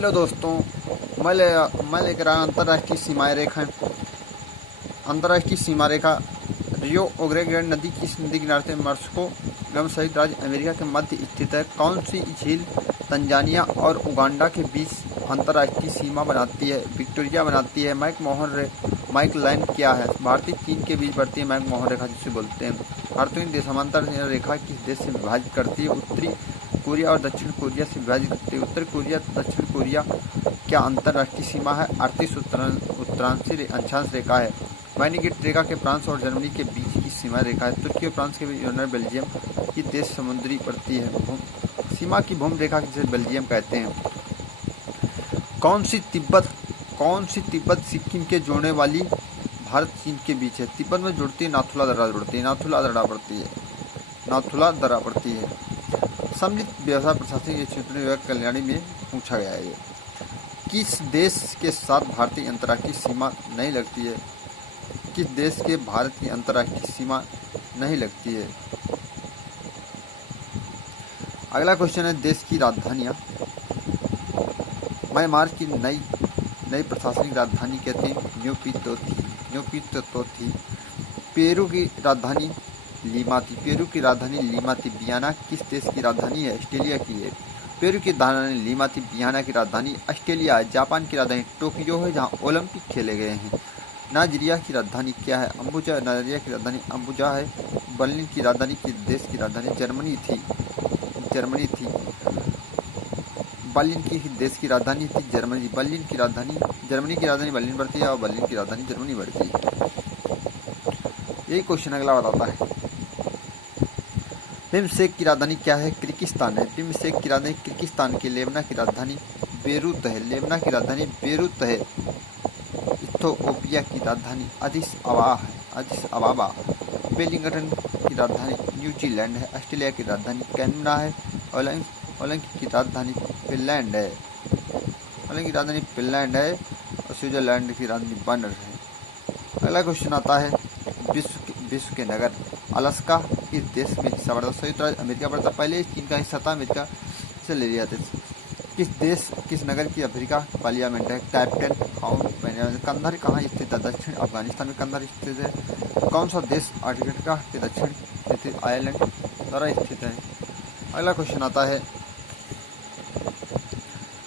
Hello दोस्तों, मैं लेकर आया अंतर्राष्ट्रीय सीमा रेखा रियो ओग्रे ग्रैंड नदी की इस नदी किनारे से मेक्सिको एवं संयुक्त राज्य अमेरिका के मध्य स्थित है। कौन सी झील तंजानिया और उगांडा के बीच अंतर्राष्ट्रीय सीमा बनाती है? विक्टोरिया बनाती है। माइक लाइन क्या है? भारतीय चीन के बीच बढ़ती है मैक मोहन रेखा, जिसे बोलते हैं। भारतीय देशांतर रेखा किस देश से विभाजित करती है? उत्तरी कोरिया और दक्षिण कोरिया से विभाजित करती है। उत्तर कोरिया दक्षिण कोरिया क्या अंतर्राष्ट्रीय सीमा है? 38 उत्तरांशीय अक्षांश रेखा है। मैनीगेट रेखा के फ्रांस और जर्मनी के बीच की सीमा रेखा है। तुर्की और फ्रांस के बीच बेल्जियम की देश समुद्री पड़ती है। सीमा की भूमि रेखा जिसे बेल्जियम कहते हैं। कौन सी तिब्बत सिक्किम के जोड़ने वाली भारत चीन के बीच है? तिब्बत में जुड़ती है नाथुला दर्रा पड़ती है। सम्मिलित व्यवसाय प्रशासनिक क्षेत्र विभाग कल्याणी में पूछा गया है। किस देश के साथ भारतीय अंतर्राष्ट्रीय सीमा नहीं लगती है? किस देश के भारत की अंतर्राष्ट्रीय सीमा नहीं लगती है? अगला क्वेश्चन है, देश की राजधानियाँ। म्यांमार की नई प्रशासनिक राजधानी कहते हैं न्यू थी। पेरू की राजधानी लीमा थी। बियाना किस देश की राजधानी है? ऑस्ट्रेलिया की है। पेरू की राजधानी लीमा थी, बियाना की राजधानी ऑस्ट्रेलिया है। जापान की राजधानी टोक्यो है, जहां ओलंपिक खेले गए हैं। नाइजीरिया की राजधानी क्या है? अम्बुजा। नाइजीरिया की राजधानी अम्बुजा है। बर्लिन की राजधानी किस देश की राजधानी? जर्मनी थी। बर्लिन की देश की राजधानी थी जर्मनी की राजधानी बर्लिन पड़ती है और बर्लिन की राजधानी जर्मनी पड़ती है। यही क्वेश्चन अगला बताता है, बिमस्टेक की राजधानी क्या है? किर्गिस्तान है। बिमस्टेक की राजधानी किर्गिस्तान की। लेबनान की राजधानी बेरूत है। इथियोपिया की राजधानी अदिस अबाबा। वेलिंगटन की राजधानी न्यूजीलैंड है। ऑस्ट्रेलिया की राजधानी कैनबरा है। ओलंकी की राजधानी फिनलैंड है। और स्विट्जरलैंड की राजधानी बर्न है। अगला क्वेश्चन आता है, विश्व के नगर। अलास्का किस देश में हिस्सा पड़ता? संयुक्त राज्य अमेरिका पड़ता। पहले चीन का हिस्सा था, अमेरिका से ले लिया था। किस नगर की अफ्रीका पार्लियामेंट है? Captain town. कंधार कहाँ स्थित है? दक्षिण अफगानिस्तान में कंधार स्थित है। कौन सा देश अंटार्कटिका के दक्षिण स्थित आइलैंड द्वारा स्थित है? अगला क्वेश्चन आता है,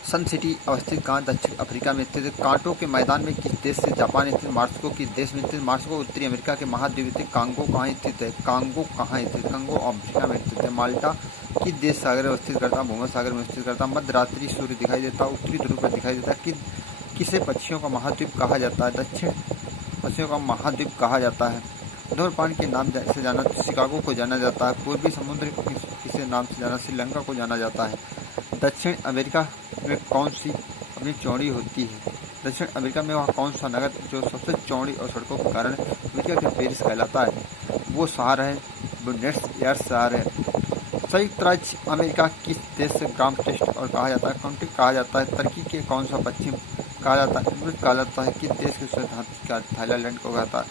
सन सिटी अवस्थित कहाँ? दक्षिण अफ्रीका में स्थित है। कांटों के मैदान में किस देश से जापान स्थित? मार्सको किस देश में स्थित? मार्सको उत्तरी अमेरिका के महाद्वीप स्थित। कांगो कहाँ स्थित है? कांगो अफ्रीका में स्थित है। माल्टा किस देश सागर में अवस्थित करता? भूमध्य सागर में स्थित करता। मध्य रात्रि सूर्य दिखाई देता, उत्तरी ध्रुव पर दिखाई देता। किसे पक्षियों का महाद्वीप कहा जाता है? दक्षिण पक्षियों का महाद्वीप कहा जाता है। धूम्रपान के नाम से जाना शिकागो को जाना जाता है। पूर्वी समुद्र किसे नाम से जाना? श्रीलंका को जाना जाता है। दक्षिण अमेरिका में कौन सी अपनी चौड़ी होती है? दक्षिण अमेरिका में वह कौन सा नगर जो सबसे चौड़ी और सड़कों के कारण अमेरिका के पेरिस कहलाता है? वो शहर है बुएनोस एयर्स शहर है। संयुक्त राज्य अमेरिका किस देश से ग्राम टेस्ट और कहा जाता है? काउंटी कहा जाता है। तुर्की के कौन सा पश्चिम कहा जाता है? अमृत कहा जाता है। किस देश के हाथी का थाईलैंड को कहता है?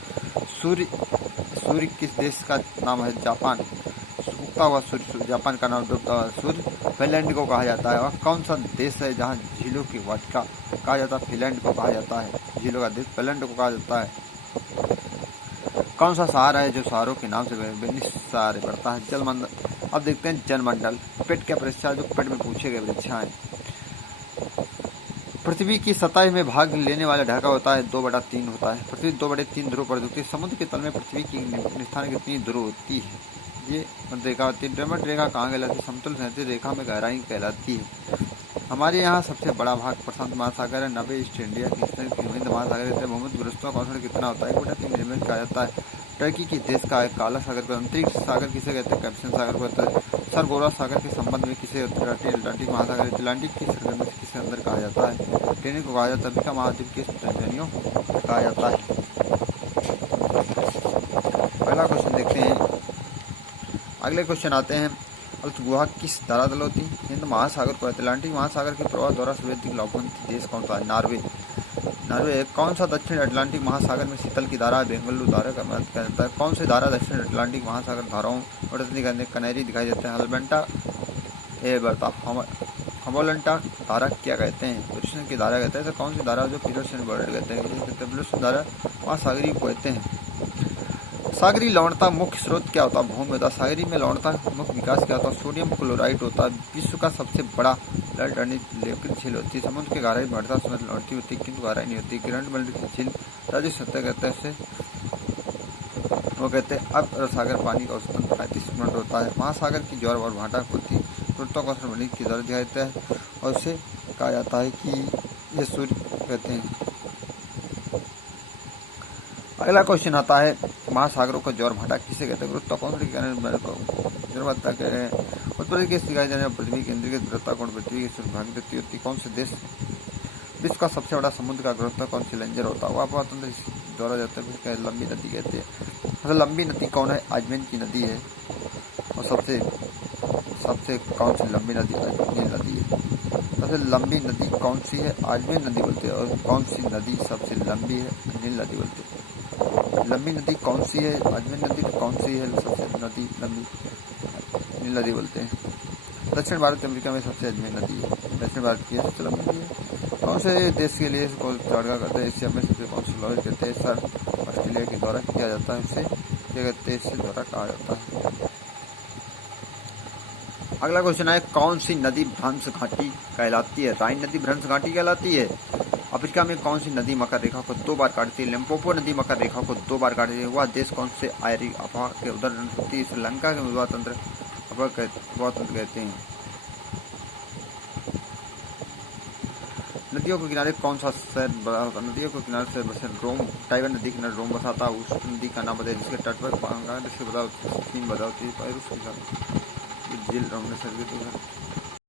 सूर्य किस देश का नाम है? जापान। उगता हुआ सूर्य जापान का नाम, डूबता हुआ सूर्य फिनलैंड को कहा जाता है। और कौन सा देश है जहाँ झीलों की वाटिका कहा जाता है? फिनलैंड को कहा जाता है। झीलों का देश फिनलैंड को कहा जाता है। कौन सा शहर है जो शहरों के नाम से वेनिस शहर पड़ता है? जलमंडल। अब देखते हैं जनमंडल। पेट क्या परीक्षा, जो पेट में पूछे गए परीक्षाएं। पृथ्वी की सतह में भाग लेने वाला ढाका होता है 2/3 होता है। पृथ्वी 2/3 ध्रुव पर होती है। समुद्र के तल में पृथ्वी की स्थान कितनी ध्रुव होती है? ये रेखा होती है। ड्रेमंड रेखा कहाँ कहलाती है? समतल क्षैतिज रेखा में गहराई कहलाती है। हमारे यहाँ सबसे बड़ा भाग प्रशांत महासागर है। 90 ईस्ट इंडिया हिंद महासागर है। भूमध्य गुरुत्वाकर्षण का औसत कितना होता है? 1/3 कहा जाता है। टर्की किस देश का है? काला सागर को। अंतरिक्ष सागर किसे कहते हैं? कैप्शन सागर को कहते हैं। सरगोरा सागर के संबंध में किसे अटलांटिक महासागर अटलांटिक की सरगम में किसे अंदर कहा जाता है? ट्रेनिंग को कहा जाता है। अफ्रीका महाद्वीप के तंजानिया कहा जाता है। पहला क्वेश्चन देखते हैं। अगले क्वेश्चन आते हैं, अर्थ गुहा किस धरातल होती है? हिंद महासागर को। अटलांटिक महासागर के प्रवाह द्वारा सर्वाधिक लाभवंत देश कौन सा है? नॉर्वे। कौन सा दक्षिण अटलांटिक महासागर में शीतल की धारा बेंगलुरु धारा का महत्व किया जाता है? कौन सी धारा दक्षिण अटलांटिक महासागर धाराओं और कनेरी दिखाई देते हैं? ए बता हमोलंटा धारा क्या कहते हैं? पीटरसन की धारा कहते हैं। तो कौन सी धारा जो पीटरसन बर्ड कहते हैं? पीटरसन धारा महासागरीय कहते हैं। सागरीय लवणता मुख्य स्रोत क्या होता है? भूमि। सागरीय में लवणता मुख्य विकास क्या होता है? सोडियम क्लोराइड होता है। विश्व का सबसे बड़ा लेकिन झील होती है। समुद्र की गहराई बढ़ता समय लौटती होती है किंतु गहराई नहीं होती। ग्रैंड की झील राज्य सतह कहते हैं उसे, वो कहते हैं अब सागर पानी का औसतन 35 मिनट होता है। महासागर की ज्वार और भाटा होती गुरुत्वाकर्षण बल की दर दिया जाता है और उसे कहा जाता है कि ये सूर्य कहते हैं। अगला क्वेश्चन आता है महासागरों का ज्वार भाटा किसे कहते हैं? गुरुत्वाकर्षण के कारण जड़ता कह रहे हैं। उत्तर के सिखाई जाने पृथ्वी केंद्रीय गुरुत्वाकर्षण पृथ्वी की भागीदारी होती कौन से देश? विश्व का सबसे बड़ा समुद्र का गुरुत्वाकर्षण सिलेंडर होता है। वह तंत्र द्वारा जाता है लंबी नदी कहते हैं। सबसे लंबी नदी कौन है? आजमीन की नदी है। और सबसे कौन सी लंबी नदी? नील नदी है। सबसे लंबी नदी कौन सी है? आजमीन नदी बोलते हैं। और कौन सी नदी सबसे लंबी है? नील नदी बोलते हैं। लंबी नदी कौन सी है? आजमीन नदी। तो कौन सी है सबसे नदी लंबी? नील नदी बोलते हैं। दक्षिण भारत अमेरिका में सबसे आजमीन नदी है। दक्षिण भारत की सबसे लंबी नदी है। कौन से देश के लिए चढ़ा करते हैं? एशिया में सबसे कौन से लॉयर कहते हैं? सर ऑस्ट्रेलिया के द्वारा किया जाता है। इसे क्या कहते हैं? इससे द्वारा कहा जाता है। अगला क्वेश्चन है कौन सी नदी भ्रंश घाटी कहलाती है? राइन नदी भ्रंश घाटी कहलाती है। अफ्रीका में कौन सी नदी मकर रेखा को 2 बार काटती है? लिम्पोपो नदी मकर रेखा को 2 बार काटती है। वह देश कौन से आयरी अफवाह के उधर होती है? श्रीलंका के विवाह तंत्र कहते हैं। नदियों के किनारे कौन सा शहर बड़ा होता है? नदियों के किनारे से बसे रोम। टाइगर नदी के किनारे रोम बसा था। उस नदी का नाम बताया जिसके तट पर बांग्लादेश के बताओ चीन बताओ झील रोम ने